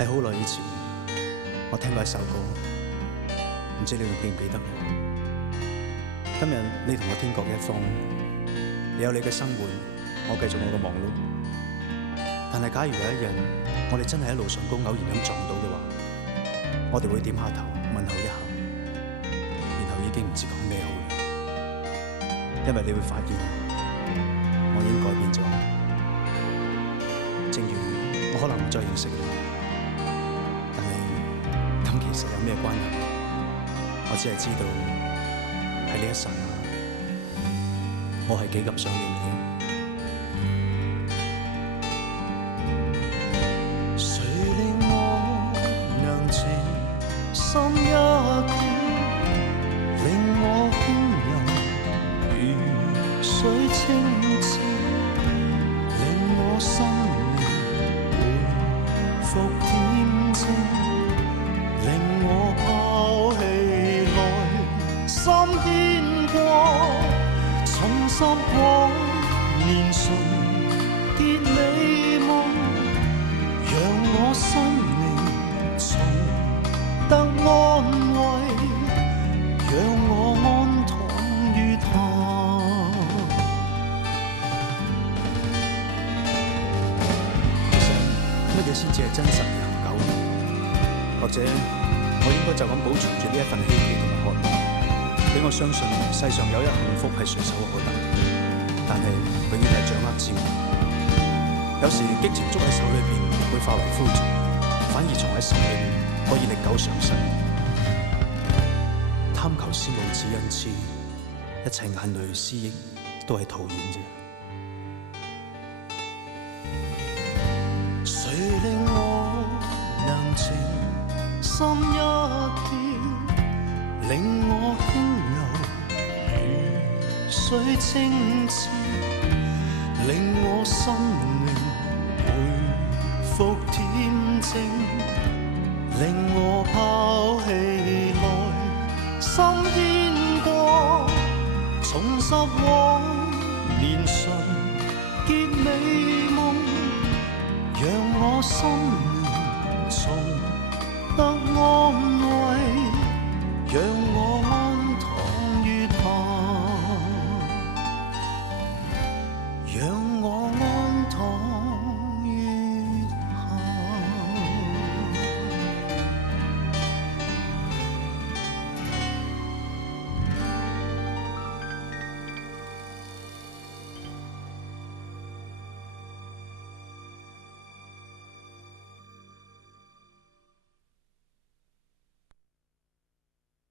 喺好耐以前，我聽過一首歌，唔知你仲記唔記得呢？今日你同我天各一方，你有你嘅生活，我繼續我嘅忙碌。但係假如有一日，我哋真係喺路上高偶然咁撞到嘅話，我哋會點下頭問候一下，然後已經唔知講咩好啦。因為你會發現，我已經改變咗，正如我可能唔再認識你。咁其實有咩關係？我只係知道喺呢一剎那，我係幾咁想念你。誰令我能靜心一點，令我輕柔如水清澈，令我心靈回復恬靜。令我拋棄來心牽掛，重拾往年純潔美夢，讓我心靈重得安慰，讓我安躺於他。其實乜嘢先至係真實嘅恒久？或者我應該就咁保存住呢一份希冀同埋渴望，俾我相信世上有一幸福係隨手可得，但係永遠係掌握之外。有時激情捉喺手裏邊會化為灰燼，反而藏喺心裏邊可以歷久常新。貪求思慕只因痴，一切眼淚思憶都係徒然啫。誰令我能靜心一點，令我輕柔如水清澈，令我心靈回復恬靜，令我拋棄來心牽掛，重拾往年純潔美夢，讓我心靈重得安慰，讓我